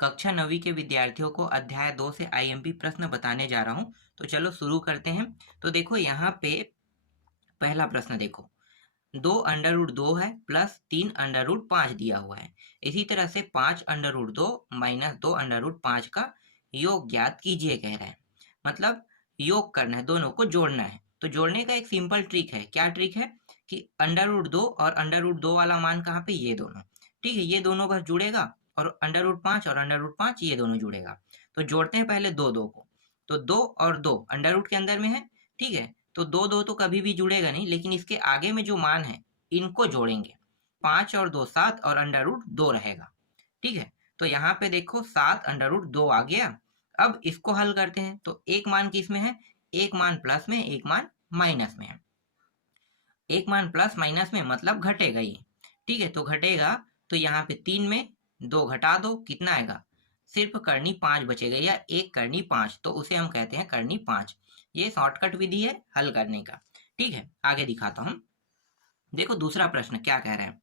कक्षा 9वीं के विद्यार्थियों को अध्याय 2 से आईएमपी प्रश्न बताने जा रहा हूँ। तो चलो शुरू करते हैं। तो देखो यहाँ पे पहला प्रश्न देखो, 2 अंडर रूट 2 है प्लस 3 अंडर रूट 5 दिया हुआ है। इसी तरह से 5 अंडर रूट 2 माइनस 2 अंडर रूट 5 का योग ज्ञात कीजिए कह रहा है। मतलब योग करना है, दोनों को जोड़ना है। तो जोड़ने का एक सिंपल ट्रिक है। क्या ट्रिक है कि अंडर रूट 2 और अंडर रूट 2 वाला मान कहाँ पे, ये दोनों। ठीक है, ये दोनों बस जुड़ेगा और अंडर रूट 5 और अंडर रूट 5 ये दोनों जुड़ेगा। तो जोड़ते हैं पहले दो दो को। तो 2 और 2 अंडर रूट के अंदर में है। ठीक है, तो 2 2 तो कभी भी जुड़ेगा नहीं, लेकिन इसके आगे में जो मान है इनको जोड़ेंगे। 5 और 2 7 और अंडर रूट 2 रहेगा। ठीक है, तो यहाँ पे देखो 7 अंडर रूट 2 आ गया। अब इसको हल करते हैं। तो एक मान किस में है, एक मान प्लस में, एक मान माइनस में है। एक मान प्लस माइनस में मतलब घटेगा ये। ठीक है, तो घटेगा तो यहाँ पे 3 में 2 घटा दो, कितना आएगा, सिर्फ करनी 5 बचेगा या 1 करनी 5, तो उसे हम कहते हैं करनी 5। ये शॉर्टकट विधि है हल करने का। ठीक है, आगे दिखाता हूँ। देखो दूसरा प्रश्न क्या कह रहे हैं।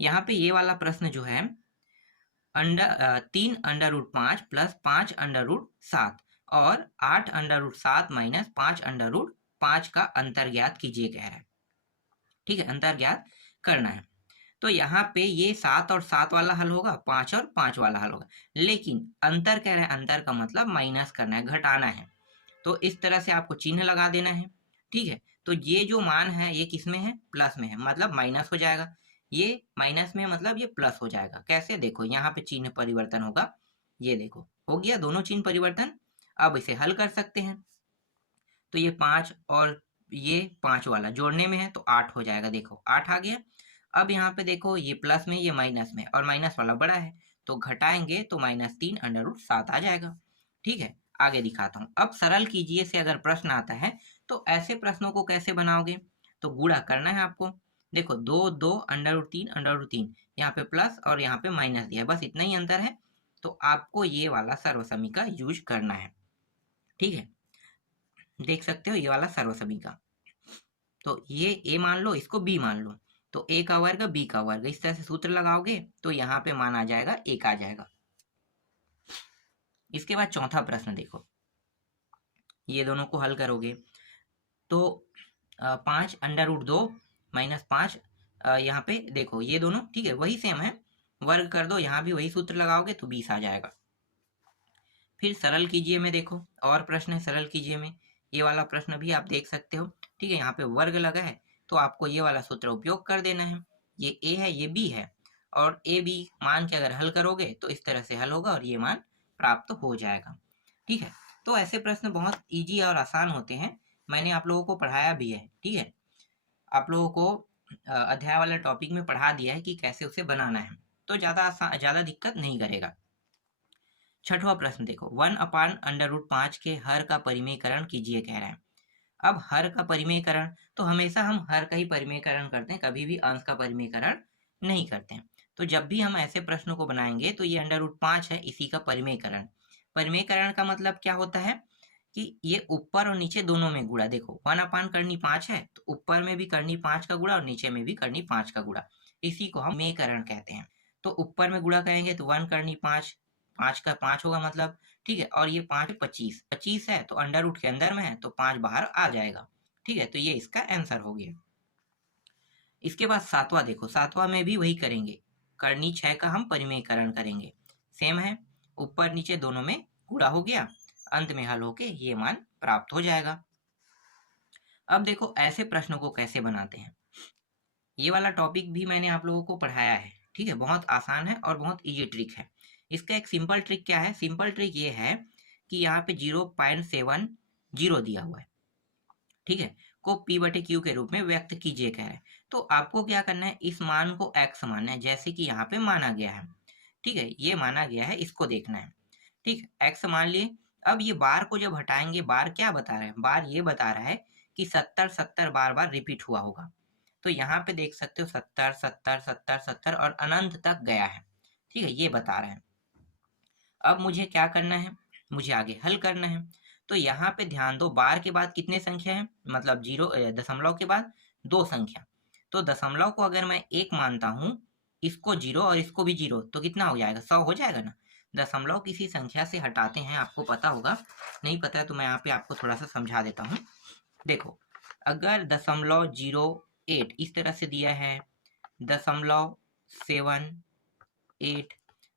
यहाँ पे ये वाला प्रश्न जो है, 3 अंडर रूट 5 प्लस 5 अंडर रूट 7 और 8 अंडर रूट 7 माइनस 5 अंडर रूट 5 का अंतर ज्ञात कीजिए कह रहा है। ठीक है, अंतर ज्ञात करना है। तो यहाँ पे ये 7 और 7 वाला हल होगा, 5 और 5 वाला हल होगा, लेकिन अंतर कह रहे हैं, अंतर का मतलब माइनस करना है, घटाना है। तो इस तरह से आपको चिन्ह लगा देना है। ठीक है, तो ये जो मान है ये किस में है, प्लस में है, मतलब माइनस हो जाएगा। ये माइनस में है मतलब ये प्लस हो जाएगा। कैसे, देखो यहाँ पे चिन्ह परिवर्तन होगा। ये देखो हो गया दोनों चिन्ह परिवर्तन। अब इसे हल कर सकते हैं। तो ये 5 और ये 5 वाला जोड़ने में है तो 8 हो जाएगा। देखो 8 आ गया। अब यहाँ पे देखो ये प्लस में, ये माइनस में, और माइनस वाला बड़ा है तो घटाएंगे तो -3 अंडर रूट 7 आ जाएगा। ठीक है, आगे दिखाता हूँ। अब सरल कीजिए से अगर प्रश्न आता है तो ऐसे प्रश्नों को कैसे बनाओगे, तो गुणा करना है आपको। देखो 2 2 अंडर रूट 3 अंडर रूट 3, यहाँ पे प्लस और यहाँ पे माइनस दिया है, बस इतना ही अंतर है। तो आपको ये वाला सर्वसमी का यूज करना है। ठीक है, देख सकते हो ये वाला सर्वसमी का। तो ये ए मान लो, इसको बी मान लो, तो ए का वर्ग बी का वर्ग, इस तरह से सूत्र लगाओगे तो यहाँ पे मान आ जाएगा 1 आ जाएगा। इसके बाद चौथा प्रश्न देखो, ये दोनों को हल करोगे तो 5 अंडर रूट 2 माइनस 5, यहाँ पे देखो ये दोनों ठीक है वही सेम है, वर्ग कर दो, यहाँ भी वही सूत्र लगाओगे तो 20 आ जाएगा। फिर सरल कीजिए में देखो, और प्रश्न है सरल कीजिए में, ये वाला प्रश्न भी आप देख सकते हो। ठीक है, यहाँ पे वर्ग लगा है तो आपको ये वाला सूत्र उपयोग कर देना है। ये ए है, ये बी है, और ए बी मान के अगर हल करोगे तो इस तरह से हल होगा और ये मान प्राप्त हो जाएगा। ठीक है, तो ऐसे प्रश्न बहुत इजी और आसान होते हैं। मैंने आप लोगों को पढ़ाया भी है। ठीक है, आप लोगों को अध्याय वाला टॉपिक में पढ़ा दिया है कि कैसे उसे बनाना है, तो ज़्यादा दिक्कत नहीं करेगा। छठवां प्रश्न देखो, 1/√5 के हर का परिमेयकरण कीजिए कह रहा है। अब हर का परिमेयकरण, तो हमेशा हम हर का ही परिमेयकरण करते हैं, कभी भी अंश का परिमेयकरण नहीं करते हैं। तो जब भी हम ऐसे प्रश्नों को बनाएंगे तो ये √5 है, इसी का परिमेयकरण। परिमेयकरण का मतलब क्या होता है कि ये ऊपर और नीचे दोनों में गुणा। देखो 1/5 है तो ऊपर में भी करनी 5 का गुणा और नीचे में भी करनी 5 का गुणा, इसी को हम मेयकरण कहते हैं। तो ऊपर में गुणा करेंगे तो 1 करनी 5, 5 का 5 होगा मतलब। ठीक है, और ये 5 25 25 है तो अंडर रूट के अंदर में है तो 5 बाहर आ जाएगा। ठीक है, तो ये इसका आंसर हो गया। इसके बाद सातवां देखो, सातवां में भी वही करेंगे, करनी 6 का हम परिमेयकरण करेंगे। सेम है, ऊपर नीचे दोनों में गुणा हो गया, अंत में हल होके ये मान प्राप्त हो जाएगा। अब देखो ऐसे प्रश्नों को कैसे बनाते हैं, ये वाला टॉपिक भी मैंने आप लोगों को पढ़ाया है। ठीक है, बहुत आसान है और बहुत इजी ट्रिक है। इसका एक सिंपल ट्रिक क्या है, सिंपल ट्रिक ये है कि यहाँ पे 0.70 दिया हुआ है। ठीक है, को p/q के रूप में व्यक्त कीजिए कह रहे हैं। तो आपको क्या करना है, इस मान को x मानना है, जैसे कि यहाँ पे माना गया है। ठीक है, ये माना गया है, इसको देखना है। ठीक, x मान लिए। अब ये बार को जब हटाएंगे, बार क्या बता रहा है, बार ये बता रहा है कि 70 70 बार बार रिपीट हुआ होगा। तो यहाँ पे देख सकते हो 70 70 70 70 और अनंत तक गया है। ठीक है, ये बता रहे हैं। अब मुझे क्या करना है, मुझे आगे हल करना है। तो यहाँ पे ध्यान दो, बार के बाद कितने संख्या है, मतलब दशमलव के बाद 2 संख्या। तो दशमलव को अगर मैं 1 मानता हूँ, इसको 0 और इसको भी 0, तो कितना हो जाएगा, 100 हो जाएगा ना। दशमलव किसी संख्या से हटाते हैं, आपको पता होगा, नहीं पता है तो मैं यहाँ पे आपको थोड़ा सा समझा देता हूँ। देखो, अगर 0.08 इस तरह से दिया है, 0.78,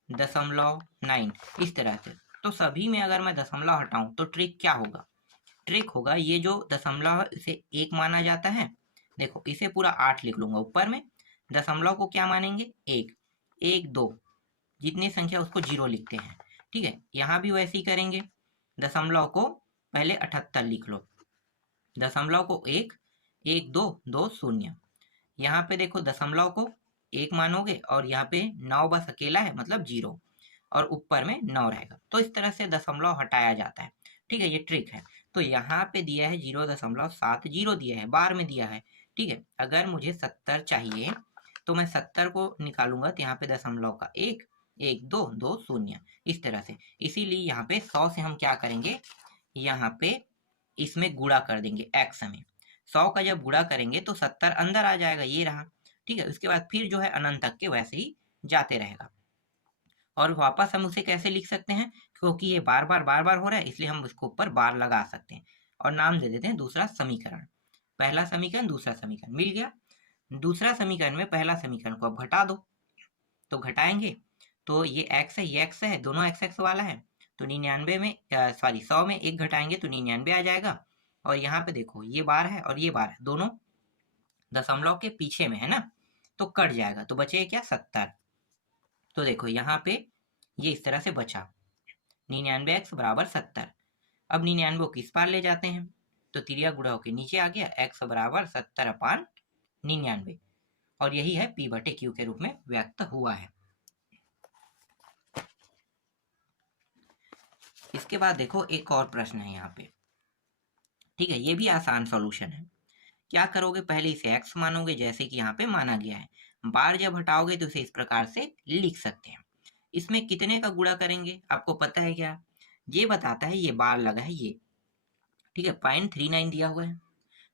0.9 इस तरह से, तो सभी में अगर मैं दशमलव हटाऊं तो ट्रिक क्या होगा? ट्रिक होगा, ये जो दशमलव है इसे 1 माना जाता है। देखो, इसे पूरा 8 लिख लूंगा, ऊपर में दशमलव को क्या मानेंगे? 1, 1, 2, जितनी संख्या उसको 0 लिखते हैं। ठीक है, यहाँ भी वैसे ही करेंगे। दशमलव को पहले 78 लिख लो, दशमलव को 1, 1, 2, 2, 0। यहाँ पे देखो, दशमलव को 1 मानोगे और यहाँ पे 9 बस अकेला है, मतलब 0, और ऊपर में 9 रहेगा। तो इस तरह से दशमलव हटाया जाता है। ठीक है, ये ट्रिक है। तो यहाँ पे दिया है 0.70 दिया है, बार में दिया है। ठीक है, अगर मुझे 70 चाहिए तो मैं 70 को निकालूंगा, तो यहाँ पे दशमलव का 1, 1, 2, 2, 0 इस तरह से। इसीलिए यहाँ पे 100 से हम क्या करेंगे, यहाँ पे इसमें गुणा कर देंगे x में। 100 का जब गुणा करेंगे तो 70 अंदर आ जाएगा, ये रहा। ठीक है, उसके बाद फिर जो है अनंत तक के वैसे ही जाते रहेगा। और वापस हम उसे कैसे लिख सकते हैं, क्योंकि ये बार बार हो रहा है, इसलिए हम उसको ऊपर बार लगा सकते हैं और नाम दे देते हैं दूसरा समीकरण। पहला समीकरण, दूसरा समीकरण मिल गया। दूसरा समीकरण में पहला समीकरण को अब घटा दो, तो घटाएंगे तो ये x है, ये x है, दोनों x वाला है, तो 99 में 100 में 1 घटाएंगे तो 99 आ जाएगा। और यहाँ पे देखो, ये बार है और ये बार है, दोनों दशमलव के पीछे में है ना, तो कट जाएगा, तो बचे क्या? 70। तो देखो यहाँ पे ये इस तरह से बचा, 99x बराबर 70। अब 99 को किस पार ले जाते हैं, तो तिरिया गुणा होकर नीचे आ गया, x बराबर 70/99, और यही है p/q के रूप में व्यक्त हुआ है। इसके बाद देखो, एक और प्रश्न है यहाँ पे। ठीक है, ये भी आसान सॉल्यूशन है। क्या करोगे, पहले इसे x मानोगे, जैसे कि यहाँ पे माना गया है। बार जब हटाओगे तो इसे इस प्रकार से लिख सकते हैं। इसमें कितने का गुणा करेंगे, आपको पता है क्या? ये बताता है, ये बार लगा है ये। ठीक है, 0.39 दिया हुआ है,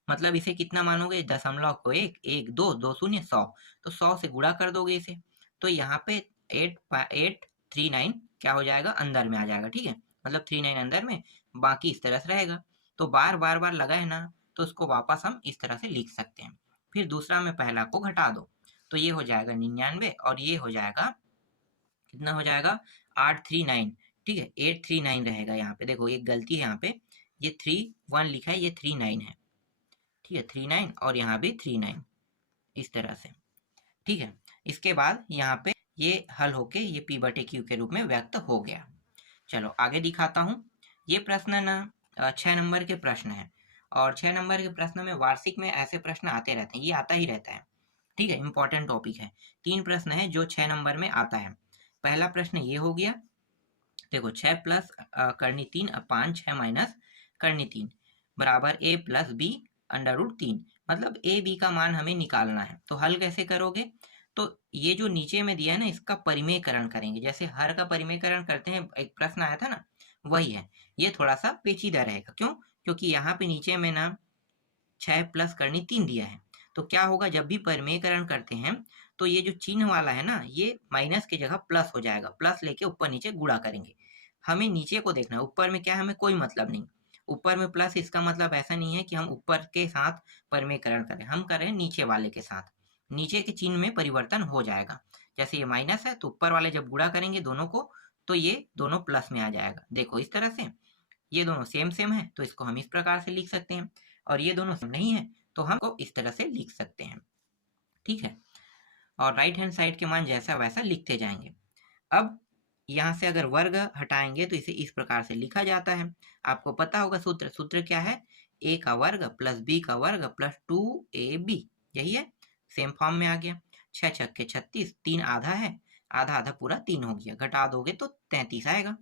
मतलब इसे कितना मानोगे? दशमलव को 1, 1, 2, 2, 0, 100, तो 100 से गुणा कर दोगे इसे, तो यहाँ पे 839 क्या हो जाएगा? अंदर में आ जाएगा। ठीक है, मतलब 39 अंदर में, बाकी इस तरह से रहेगा। तो बार लगा है ना, तो उसको वापस हम इस तरह से लिख सकते हैं। फिर दूसरा में पहला को घटा दो, तो ये हो जाएगा 99 और ये हो जाएगा, कितना हो जाएगा? 839। ठीक है, 839 रहेगा। यहाँ पे देखो, एक गलती है, यहाँ पे ये 31 लिखा है, ये 39 है। ठीक है, 39 और यहाँ भी 39 इस तरह से। ठीक है, इसके बाद यहाँ पे ये हल होके ये p/q के रूप में व्यक्त हो गया। चलो आगे दिखाता हूँ। ये प्रश्न ना 6 नंबर के प्रश्न है, और 6 नंबर के प्रश्न में वार्षिक में ऐसे प्रश्न आते रहते हैं, ये आता ही रहता है। ठीक है, इंपॉर्टेंट टॉपिक है। 3 प्रश्न है जो 6 नंबर में आता है। पहला प्रश्न ये हो गया, देखो 6 प्लस करनी 3 अपान 6 माइनस करनी 3 बराबर a प्लस बी √3, मतलब a b का मान हमें निकालना है। तो हल कैसे करोगे, तो ये जो नीचे में दिया है ना, इसका परिमेयकरण करेंगे, जैसे हर का परिमेयकरण करते हैं, एक प्रश्न आया था ना, वही है। ये थोड़ा सा पेचीदा रहेगा, क्यों? क्योंकि यहाँ पे नीचे में ना 6 प्लस करनी 3 दिया है, तो क्या होगा, जब भी परिमेयकरण करते हैं तो ये जो चिन्ह वाला है ना, ये माइनस की जगह प्लस हो जाएगा, प्लस लेके ऊपर नीचे गुणा करेंगे। हमें नीचे को देखना है, ऊपर में क्या है हमें कोई मतलब नहीं। ऊपर में प्लस, इसका मतलब ऐसा नहीं है कि हम ऊपर के साथ परिमेयकरण करें, हम करें नीचे वाले के साथ, नीचे के चिन्ह में परिवर्तन हो जाएगा। जैसे ये माइनस है, तो ऊपर वाले जब गुणा करेंगे दोनों को, तो ये दोनों प्लस में आ जाएगा। देखो इस तरह से, ये दोनों सेम है, तो इसको हम इस प्रकार से लिख सकते हैं, और ये दोनों सेम नहीं है तो हमको इस तरह से लिख सकते हैं। ठीक है, और राइट हैंड साइड के मान जैसा वैसा लिखते जाएंगे। अब यहाँ से अगर वर्ग हटाएंगे तो इसे इस प्रकार से लिखा जाता है। आपको पता होगा सूत्र क्या है, a का वर्ग प्लस b का वर्ग प्लस 2ab, यही है, सेम फॉर्म में आ गया। 6 छक्के 36, 3 आधा है, आधा आधा पूरा 3 हो गया, घटा दोगे तो 33 आएगा।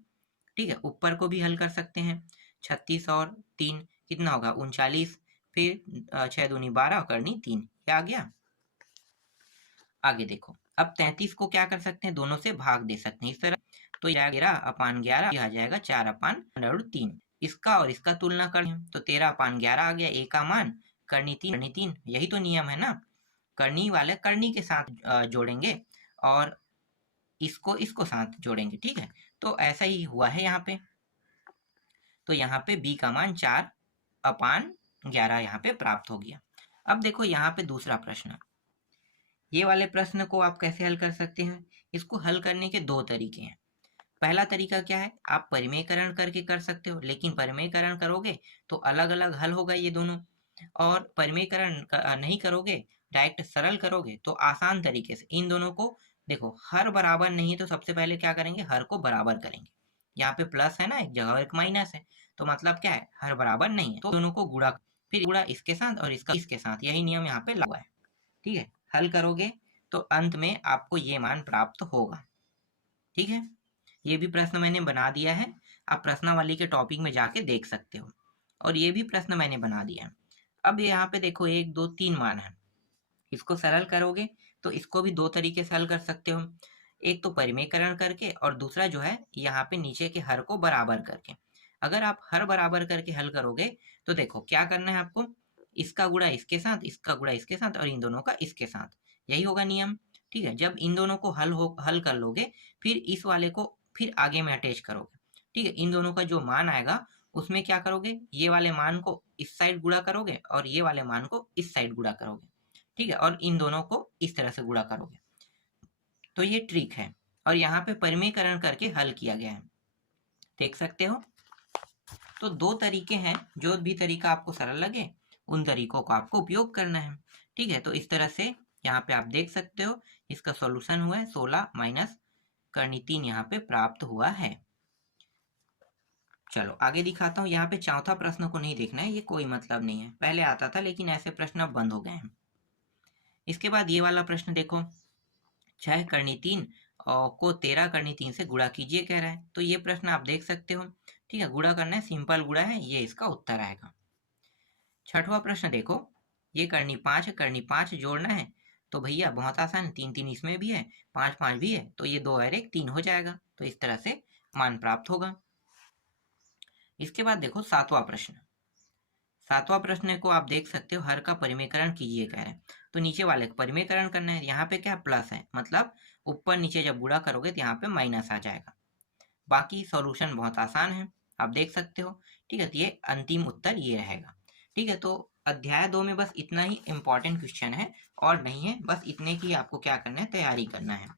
ठीक है, ऊपर को भी हल कर सकते हैं, 36 और 3 कितना होगा? 39, फिर 6 दूनी 12 करनी 3, ये आ गया। आगे देखो, अब 33 को क्या कर सकते हैं, दोनों से भाग दे सकते हैं इस तरह, तो 13/11 आ जाएगा 4/√3। इसका और इसका तुलना करें तो 13/11 आ गया, a का मान, करनी 3, यही तो नियम है ना, करनी वाले करनी के साथ जोड़ेंगे और इसको साथ जोड़ेंगे। ठीक है, तो ऐसा ही हुआ है यहाँ पे। तो यहाँ पे b का मान 4/11 यहाँ पे प्राप्त हो गया। अब देखो यहाँ पे दूसरा प्रश्न, ये वाले प्रश्न को आप कैसे हल कर सकते हैं? इसको हल करने के दो तरीके हैं। पहला तरीका क्या है, आप परिमेयकरण करके कर सकते हो, लेकिन परिमेयकरण करोगे तो अलग अलग हल होगा ये दोनों। और परिमेयकरण नहीं करोगे, डायरेक्ट सरल करोगे तो आसान तरीके से इन दोनों को, देखो हर बराबर नहीं है तो सबसे पहले क्या करेंगे, हर को बराबर करेंगे। यहाँ पे प्लस है ना एक जगह और एक माइनस है, तो मतलब क्या है, हर बराबर नहीं है तो दोनों को गुणा, फिर गुणा इसके साथ और इसका इसके साथ, यही नियम यहाँ पे लागू है। ठीक है, हल करोगे तो अंत में आपको ये मान प्राप्त होगा। ठीक है, ये भी प्रश्न मैंने बना दिया है, आप प्रश्नावली के टॉपिक में जाके देख सकते हो। और ये भी प्रश्न मैंने बना दिया है। अब यहाँ पे देखो 1 2 3 मान है, इसको सरल करोगे तो इसको भी दो तरीके से हल कर सकते हो। एक तो परिमेयकरण करके और दूसरा जो है यहाँ पे नीचे के हर को बराबर करके। अगर आप हर बराबर करके हल करोगे तो देखो क्या करना है आपको, इसका गुणा इसके साथ, इसका गुणा इसके साथ और इन दोनों का इसके साथ, यही होगा नियम। ठीक है, जब इन दोनों को हल कर लोगे फिर इस वाले को फिर आगे में अटैच करोगे। ठीक है, इन दोनों का जो मान आएगा उसमें क्या करोगे, ये वाले मान को इस साइड गुणा करोगे और ये वाले मान को इस साइड गुणा करोगे। ठीक है, और इन दोनों को इस तरह से गुणा करोगे। तो ये ट्रिक है और यहाँ पे परिमेयकरण करके हल किया गया है, देख सकते हो। तो दो तरीके हैं, जो भी तरीका आपको सरल लगे उन तरीकों को आपको उपयोग करना है। ठीक है, तो इस तरह से यहाँ पे आप देख सकते हो इसका सॉल्यूशन हुआ है 16 माइनस करनी 3 यहाँ पे प्राप्त हुआ है। चलो आगे दिखाता हूँ। यहाँ पे चौथा प्रश्न को नहीं देखना है, ये कोई मतलब नहीं है, पहले आता था लेकिन ऐसे प्रश्न अब बंद हो गए हैं। इसके बाद ये वाला प्रश्न देखो, 6 करनी 3 को 13 करनी 3 से गुणा कीजिए कह रहा है। तो ये प्रश्न आप देख सकते हो। ठीक है, गुणा करना है, सिंपल गुणा है, ये इसका उत्तर आएगा। छठवां प्रश्न देखो, ये करनी 5 करनी 5 जोड़ना है, तो भैया बहुत आसान है, 3 3 इसमें भी है, 5 5 भी है, तो ये 2 और 1 3 हो जाएगा। तो इस तरह से मान प्राप्त होगा। इसके बाद देखो सातवां प्रश्न, सातवां प्रश्न को आप देख सकते हो, हर का परिमेयकरण कीजिए कह रहे हैं। तो नीचे वाले को परिमेयकरण करना है, यहाँ पे क्या प्लस है, मतलब ऊपर नीचे जब गुणा करोगे तो यहाँ पे माइनस आ जाएगा। बाकी सॉल्यूशन बहुत आसान है, आप देख सकते हो। ठीक है, तो ये अंतिम उत्तर ये रहेगा। ठीक है, तो अध्याय 2 में बस इतना ही इम्पोर्टेंट क्वेश्चन है और नहीं है, बस इतने की आपको क्या करना है, तैयारी करना है।